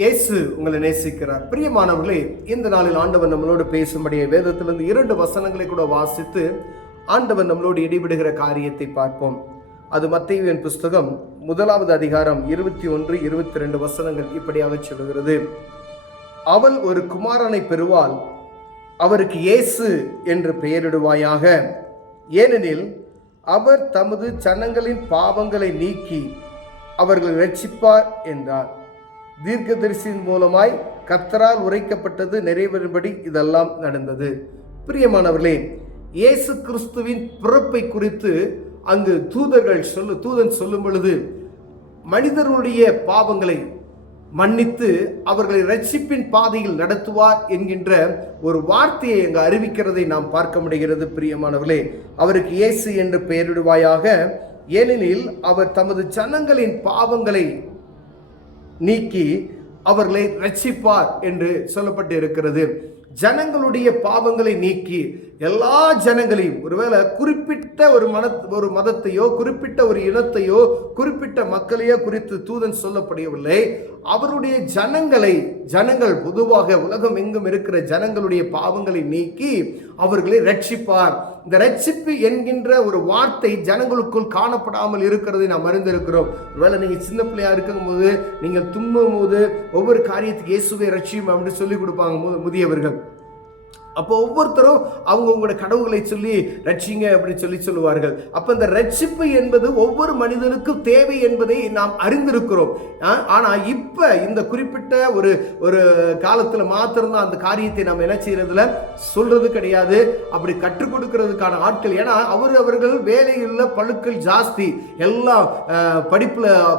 இயேசு உங்களை நேசிக்கிறார். பிரியமானவர்களே, இந்த நாளில் ஆண்டவர் நம்மளோடு பேசும்படியே வேதத்திலிருந்து 2 வசனங்களை கூட வாசித்து ஆண்டவர் நம்மளோடு இடைவிடுகிற காரியத்தை பார்ப்போம். அது மத்தேயுவின் புஸ்தகம் 1வது அதிகாரம் 21, 22 வசனங்கள் இப்படியாக சொல்கிறது. அவள் ஒரு குமாரனை பெறுவாள், அவருக்கு இயேசு என்று பெயரிடுவாயாக. ஏனெனில் அவர் தமது ஜனங்களின் பாவங்களை நீக்கி அவர்களை இரட்சிப்பார் என்றார். தீர்க்கதரிசியின் மூலமாய் கர்த்தரால் உரைக்கப்பட்டது நிறைவேறும்படி இதெல்லாம் நடந்தது. பிரியமானவர்களே, இயேசு கிறிஸ்துவின் பிறப்பை குறித்து அங்கு தூதன் சொல்லும் பொழுது மனிதர்களுடைய பாவங்களை மன்னித்து அவர்களை இரட்சிப்பின் பாதையில் நடத்துவார் என்கின்ற ஒரு வார்த்தையை அங்கு அறிவிக்கிறதை நாம் பார்க்க முடிகிறது. பிரியமானவர்களே, அவருக்கு இயேசு என்று பெயரிடுவாயாக. ஏனெனில் அவர் தமது ஜனங்களின் பாவங்களை நீக்கி அவர்களை இரட்சிப்பார் என்று சொல்லப்பட்டு இருக்கிறது. ஜனங்களுடைய பாவங்களை நீக்கி எல்லா ஜனங்களையும், ஒருவேளை குறிப்பிட்ட ஒரு மதத்தையோ குறிப்பிட்ட ஒரு இனத்தையோ குறிப்பிட்ட மக்களையோ குறித்து தூதன் சொல்லப்படவில்லை. அவருடைய ஜனங்கள் பொதுவாக உலகம் எங்கும் இருக்கிற ஜனங்களுடைய பாவங்களை நீக்கி அவர்களை ரட்சிப்பார். இந்த ரட்சிப்பு என்கின்ற ஒரு வார்த்தை ஜனங்களுக்குள் காணப்படாமல் இருக்கிறதை நாம் அறிந்திருக்கிறோம். ஒருவேளை நீங்கள் சின்ன பிள்ளையா இருக்கும் போது நீங்கள் தும்மும் போது ஒவ்வொரு காரியத்துக்கு இயேசுவை ரட்சியும் அப்படின்னு சொல்லி கொடுப்பாங்க முதியவர்கள். அப்போ ஒவ்வொருத்தரும் அவங்களோட கடவுளை சொல்லி ரட்சிங்க அப்படின்னு சொல்லுவார்கள். அப்போ இந்த ரட்சிப்பு என்பது ஒவ்வொரு மனிதனுக்கும் தேவை என்பதை நாம் அறிந்திருக்கிறோம். ஆனால் இப்போ இந்த குறிப்பிட்ட ஒரு காலத்தில் மாத்திரம்தான் அந்த காரியத்தை நம்ம என்ன செய்யறதுல சொல்றது கிடையாது. அப்படி கற்றுக் கொடுக்கிறதுக்கான ஆட்கள், ஏன்னா அவர்கள் வேலையில் பழுக்கள் ஜாஸ்தி, எல்லாம்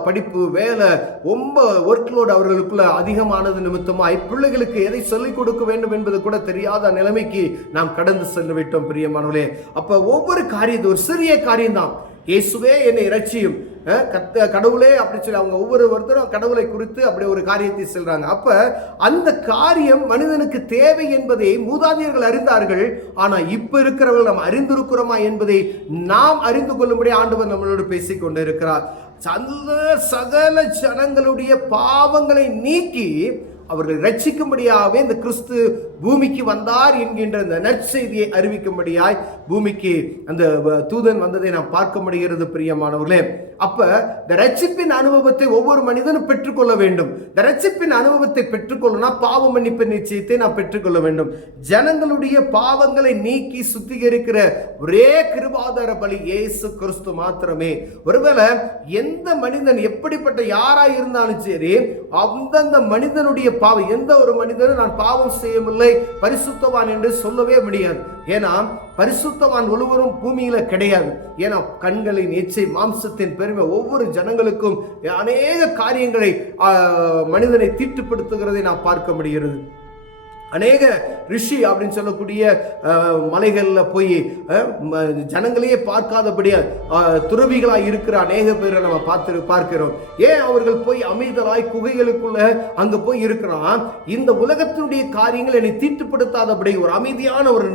படிப்பு வேலை ரொம்ப ஒர்க்லோடு அவர்களுக்குள்ள அதிகமானது நிமித்தமாய் பிள்ளைகளுக்கு எதை சொல்லிக் கொடுக்க வேண்டும் என்பது கூட தெரியாத நிலைமைக்கு நாம் கடந்து சென்று விட்டோம். பிரியமானவர்களே, அப்ப ஒவ்வொரு காரியம் ஒரு சிறிய காரியம் தான். இயேசுவே என்னை இரட்சியும், கடவுளே அப்படி சொல்லி அவங்க ஒவ்வொருத்தரும் கடவுளை குறித்து அப்படி ஒரு காரியத்தை சொல்றாங்க. அப்ப அந்த காரியம் மனிதனுக்கு தேவை என்பதை மூதாதையர்கள் அறிந்தார்கள். ஆனா இப்ப இருக்கிறவர்கள் நாம் அறிந்திருக்கிறோமா என்பதை நாம் அறிந்து கொள்ளும்படி ஆண்டவர் நம்மளோடு பேசிக் கொண்டு இருக்கிறார். சகல ஜனங்களுடைய பாவங்களை நீக்கி அவர்கள் ரட்சிக்கும்படியாகவே இந்த கிறிஸ்து பூமிக்கு வந்தார் என்கின்ற இந்த நற்செய்தியை அறிவிக்கும்படியாய் பூமிக்கு அந்த தூதன் வந்ததை நாம் பார்க்க முடிகிறது. பிரியமானவர்களே, அப்ப இந்த ரட்சிப்பின் அனுபவத்தை ஒவ்வொரு மனிதனும் பெற்றுக்கொள்ள வேண்டும். இந்த ரட்சிப்பின் அனுபவத்தை பெற்றுக்கொள்ளனா பாவ மன்னிப்பு நிச்சயத்தை நாம் பெற்றுக்கொள்ள வேண்டும். ஜனங்களுடைய பாவங்களை நீக்கி சுத்திகரிக்கிற ஒரே கிருபாதார பலி இயேசு கிறிஸ்து மாத்திரமே. ஒருவேளை எந்த மனிதன் எப்படிப்பட்ட யாராய் இருந்தாலும் சரி, அந்தந்த மனிதனுடைய பாவம், எந்த ஒரு மனிதனும் நான் பாவம் செய்யவில்லை பரிசுத்தவான் என்று சொல்லவே முடியாது. ஏன்னா பரிசுத்தவான் ஒருவரும் பூமியில கிடையாது. ஏன்னா கண்களின் இச்சை, மாம்சத்தின் பெருமை ஒவ்வொரு ஜனங்களுக்கும் அநேக காரியங்களை மனிதனை தீட்டுப்படுத்துகிறதை நாம் பார்க்க முடிகிறது. அநேக ரிஷி அப்படின்னு சொல்லக்கூடிய மலைகளில் போய் ஜனங்களையே பார்க்காதபடியா துறவிகளாய் இருக்கிற அநேக பேரை நம்ம பார்க்கிறோம். ஏன் அவர்கள் போய் அமைதலாய் குகைகளுக்குள்ள அங்க போய் இருக்கிறான்? இந்த உலகத்தினுடைய காரியங்கள் என்னை தீட்டுப்படுத்தாதபடி ஒரு அமைதியான ஒரு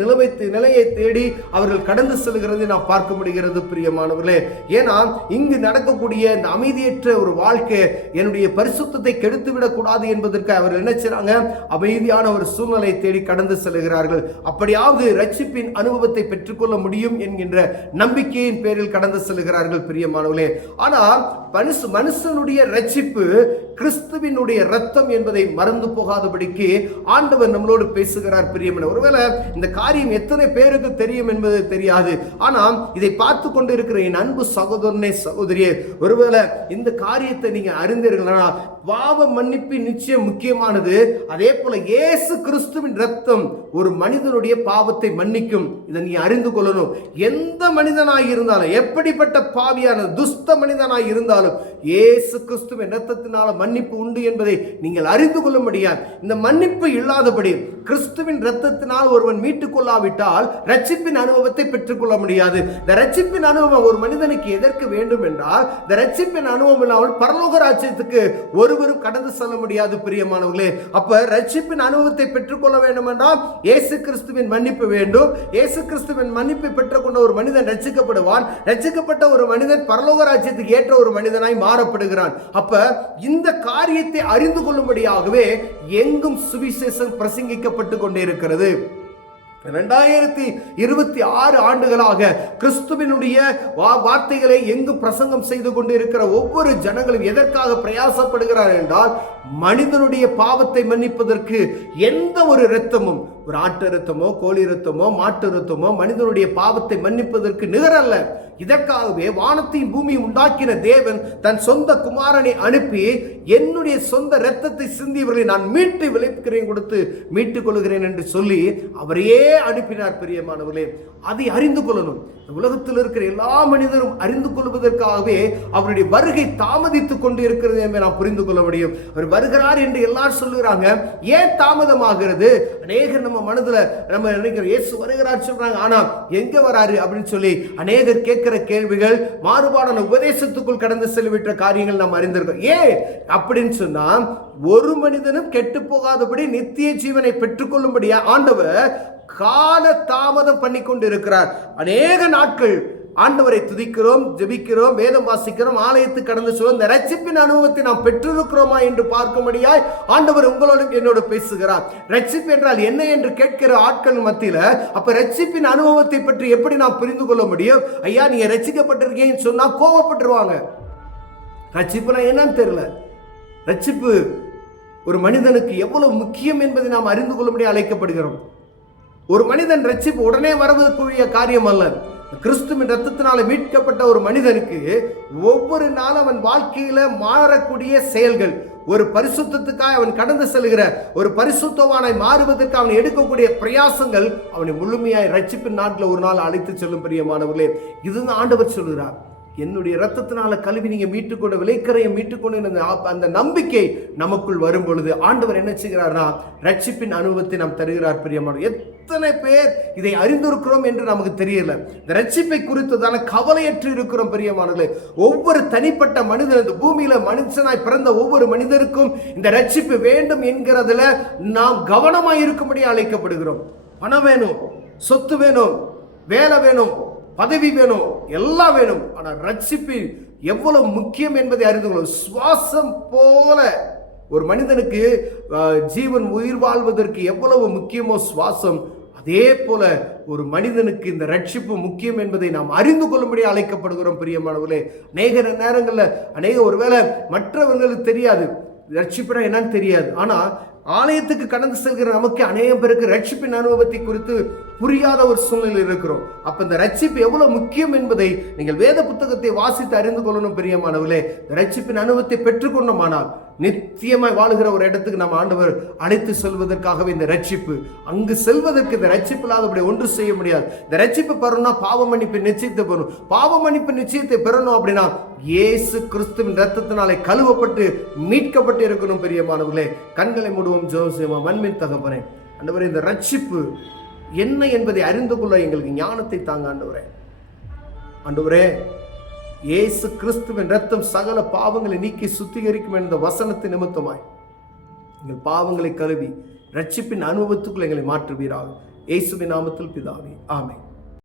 நிலையை தேடி அவர்கள் கடந்து செல்கிறதை நாம் பார்க்க முடிகிறது. பிரியமானவர்களே, ஏன்னா இங்கு நடக்கக்கூடிய இந்த அமைதியற்ற ஒரு வாழ்க்கை என்னுடைய பரிசுத்தத்தை கெடுத்துவிடக் கூடாது என்பதற்கு அவர்கள் என்ன செய்றாங்க? அமைதியான ஒரு சூழ்நிலை தேடி கடந்து செல்கிறார்கள். அப்படியாவது ரட்சிப்பின் அனுபவத்தை பெற்றுக்கொள்ள முடியும் என்கின்ற நம்பிக்கையின் பேரில் கடந்து செல்கிறார்கள். பிரியமானவர்களே, ஆனால் மனுஷனுடைய ரட்சிப்பு கிறிஸ்துவினுடைய ரத்தம் என்பதை மறந்து போகாதபடிக்கு ஆண்டவர் நம்மளோடு பேசுகிறார். பிரியமான, ஒருவேளை இந்த காரியம் எத்தனை பேருக்கு தெரியும் என்பது தெரியாது. ஆனால் இதை பார்த்து கொண்டு இருக்கிற என் அன்பு சகோதரனே, சகோதரியே, ஒருவேளை இந்த காரியத்தை நீங்க அறிந்தீர்களா? பாவ மன்னிப்பு நிச்சயம் முக்கியமானது. அதே போல இயேசு கிறிஸ்துவின் ரத்தம் ஒரு மனிதனுடைய பாவத்தை மன்னிக்கும். இதை நீ அறிந்து கொள்ளணும். எந்த மனிதனாய் இருந்தாலும், எப்படிப்பட்ட பாவியான துஷ்ட மனிதனாய் இருந்தாலும், இயேசு கிறிஸ்துவின் ரத்தத்தினால மன்னிப்பு உண்டு என்பதை நீங்கள் அறிந்து கொள்ள முடியாது. இந்த மன்னிப்பு இல்லாதபடி கிறிஸ்துவின் ரத்தத்தினால் ஒருவன் மீட்டுக் கொள்ளாவிட்டால் ரட்சிப்பின் அனுபவத்தை பெற்றுக்கொள்ள முடியாது. இந்த ரட்சிப்பின் அனுபவம் ஒரு மனிதனுக்கு எதற்கு வேண்டும் என்றால், இந்த ரட்சிப்பின் அனுபவம் இல்லாமல் பரலோக ராஜ்யத்துக்கு ஒருவரும் கடந்து செல்ல முடியாது. பிரியமானவர்களே, அப்ப ரட்சிப்பின் அனுபவத்தை பெற்றுக்கொள்ள வேண்டும் என்றால் இயேசு கிறிஸ்துவின் மன்னிப்பு வேண்டும். இயேசு கிறிஸ்துவின் மன்னிப்பை பெற்றுக்கொண்ட ஒரு மனிதன் ரட்சிக்கப்படுவான். ரட்சிக்கப்பட்ட ஒரு மனிதன் பரலோக ராஜ்யத்துக்கு ஏற்ற ஒரு மனிதனாய் மாறப்படுகிறான். அப்ப இந்த காரியத்தை அறிந்து கொள்ளும்படியாகவே எங்கும் சுவிசேஷம் பிரசங்கிக்கப்பட்டு கொண்டே இருக்கிறது. 2026 ஆண்டுகளாக கிறிஸ்துவினுடைய வார்த்தைகளை எங்கு பிரசங்கம் செய்து கொண்டு இருக்கிற ஒவ்வொரு ஜனங்களும் எதற்காக பிரயாசப்படுகிறார் என்றால், மனிதனுடைய பாவத்தை மன்னிப்பதற்கு எந்த ஒரு இரத்தமும், ஒரு ஆட்டு இரத்தமோ கோழி இரத்தமோ மாட்டு இரத்தமோ மனிதனுடைய பாவத்தை மன்னிப்பதற்கு நிகரல்ல. இதற்காகவே வானத்தையும் பூமியும் உண்டாக்கின தேவன் தன் சொந்த குமாரனை அனுப்பி, என்னுடைய சொந்த இரத்தத்தை சிந்தியவர்களை நான் மீட்டு விளைவிக்கிறேன், கொடுத்து மீட்டுக் கொள்கிறேன் என்று சொல்லி அவரையே அனுப்பினார். பிரியமானவர்களே, அதை அறிந்து கொள்ளணும். உலகத்தில் இருக்கிற எல்லா மனிதரும் அறிந்து கொள்வதற்காகவே அவருடைய வருகை தாமதித்துக் கொண்டு இருக்கிறது என்பதை நாம் புரிந்து கொள்ள முடியும். அவர் வருகிறார் என்று எல்லாரும் சொல்லுகிறாங்க. ஏன் தாமதமாகிறது? அநேகர் நம்ம மனதில் நம்ம நினைக்கிறோம், இயேசு வருகிறார் சொல்றாங்க, ஆனா எங்க வராரு அப்படின்னு சொல்லி அநேகர் கேட்கிற கேள்விகள், மாறுபாடான உபதேசத்துக்குள் கடந்து செல்விட்ட காரியங்கள் நாம் அறிந்திருக்கோம். ஏன் அப்படின்னு சொன்னா, ஒரு மனிதனும் கெட்டு போகாதபடி நித்திய ஜீவனை பெற்றுக்கொள்ளும்படியா ஆண்டவர் கால தாமதம் பண்ணி கொண்டு இருக்கிறார். அநேக நாட்கள் ஆண்டவரை துதிக்கிறோம், ஜெபிக்கிறோம், வேதம் வாசிக்கிறோம், ஆலயத்துக்கு கடந்து சொல்லும். இந்த ரட்சிப்பின் அனுபவத்தை நாம் பெற்றிருக்கிறோமா என்று பார்க்கும்படியாய் ஆண்டவர் உங்களோடு என்னோடு பேசுகிறார். ரட்சிப்பு என்றால் என்ன என்று கேட்கிற ஆட்கள் மத்தியில, அப்ப ரட்சிப்பின் அனுபவத்தை பற்றி எப்படி நாம் புரிந்து கொள்ள முடியும்? ஐயா, நீங்க ரட்சிக்கப்பட்டிருக்கீங்கன்னு சொன்னா கோவப்பட்டுருவாங்க. ரட்சிப்புனா என்னன்னு தெரியல. ரட்சிப்பு ஒரு மனிதனுக்கு எவ்வளவு முக்கியம் என்பதை நாம் அறிந்து கொள்ளும்படி அழைக்கப்படுகிறோம். ஒரு மனிதன் ரட்சிப்பு உடனே வருவதற்குரிய காரியம் அல்ல. கிறிஸ்துவின் ரத்தத்தினால மீட்கப்பட்ட ஒரு மனிதனுக்கு ஒவ்வொரு நாளும் அவன் வாழ்க்கையில மாறக்கூடிய செயல்கள், ஒரு பரிசுத்தத்துக்காக அவன் கடந்து செல்கிற ஒரு பரிசுத்தவானை மாறுவதற்கு அவன் எடுக்கக்கூடிய பிரயாசங்கள் அவனை முழுமையாய் ரட்சிப்பின் நாட்டில் ஒரு நாள் அழைத்து செல்லும். பிரியமானவர்களே, இதுதான் ஆண்டவர் சொல்கிறார். என்னுடைய ரத்தத்தினால கழுவி நீங்க மீட்டுக்கொண்டு விலைக்கரையை மீட்டுக்கொண்டு அந்த நம்பிக்கை நமக்குள் வரும் பொழுது ஆண்டவர் என்ன செய்கிறார்னா, ரட்சிப்பின் அனுபவத்தை நாம் தருகிறார். பிரியமான, எத்தனை பேர் இதை அறிந்திருக்கிறோம் என்று நமக்கு தெரியல. இந்த ரட்சிப்பை குறித்ததான கவலையற்று இருக்கிறோம். பிரியமானவர்களே, ஒவ்வொரு தனிப்பட்ட மனிதன், இந்த பூமியில மனுஷனாய் பிறந்த ஒவ்வொரு மனிதருக்கும் இந்த ரட்சிப்பு வேண்டும் என்கிறதுல நாம் கவனமாய் இருக்கும்படி அழைக்கப்படுகிறோம். பணம் வேணும், சொத்து வேணும், வேலை வேணும், பதவி வேணும், எல்லாம் வேணும். ஆனால் ரட்சிப்பு எவ்வளவு முக்கியம் என்பதை அறிந்து கொள்ளும். சுவாசம் போல ஒரு மனிதனுக்கு ஜீவன் உயிர் வாழ்வதற்கு எவ்வளவு முக்கியமோ சுவாசம், அதே போல ஒரு மனிதனுக்கு இந்த ரட்சிப்பு முக்கியம் என்பதை நாம் அறிந்து கொள்ளும்படி அழைக்கப்படுகிறோம். பிரியமானவர்களே, அநேக நேரங்களில் ஒருவேளை மற்றவர்களுக்கு தெரியாது, ரட்சிப்புனா என்னன்னு தெரியாது. ஆனா ஆலயத்துக்கு கடந்து செல்கிற நமக்கு அநேக பேருக்கு ரட்சிப்பின் அனுபவத்தை குறித்து புரியாத ஒரு சூழ்நிலை இருக்கிறோம். அப்ப இந்த ரட்சிப்பு எவ்வளவு முக்கியம் என்பதை நீங்கள் வேத புத்தகத்தை வாசித்து அறிந்து கொள்ளணும். பிரியமானவர்களே, இந்த ரட்சிப்பின் அனுபவத்தை பெற்றுக்கொண்டோமானால் நித்தியமாய் வாழுகிற ஒரு இடத்துக்கு நம்ம ஆண்டவர் அழைத்து செல்வதற்காகவே இந்த ரட்சிப்பு, அங்கு செல்வதற்கு இந்த ரட்சிப்பு இல்லாதபடி ஒன்று செய்ய முடியாது. இந்த ரட்சிப்பு பெறணும்னா பாவ மன்னிப்பு நிச்சயத்தை பெறணும். பாவ மன்னிப்பு நிச்சயத்தை பெறணும் அப்படின்னா இயேசு கிறிஸ்துவின் ரத்தத்தினாலே கழுவப்பட்டு மீட்கப்பட்டு இருக்கணும். பிரியமானவர்களே, கண்களை மூடுவோம், ஜெபம் செய்வோம். அன்பின் தகப்பனே, ஆண்டவரே, இந்த ரட்சிப்பு என்ன என்பதை அறிந்து கொள்ள எங்களுக்கு ஞானத்தை தாங்க ஆண்டவரே. ஆண்டவரே, இயேசு கிறிஸ்துவின் ரத்தம் சகல பாவங்களை நீக்கி சுத்திகரிக்கும் என்ற வசனத்தின் நிமித்தமாய் எங்கள் பாவங்களை கழுவி ரட்சிப்பின் அனுபவத்துக்குள் எங்களை மாற்றுவீராக. இயேசுவின் நாமத்தில் பிதாவே, ஆமென்.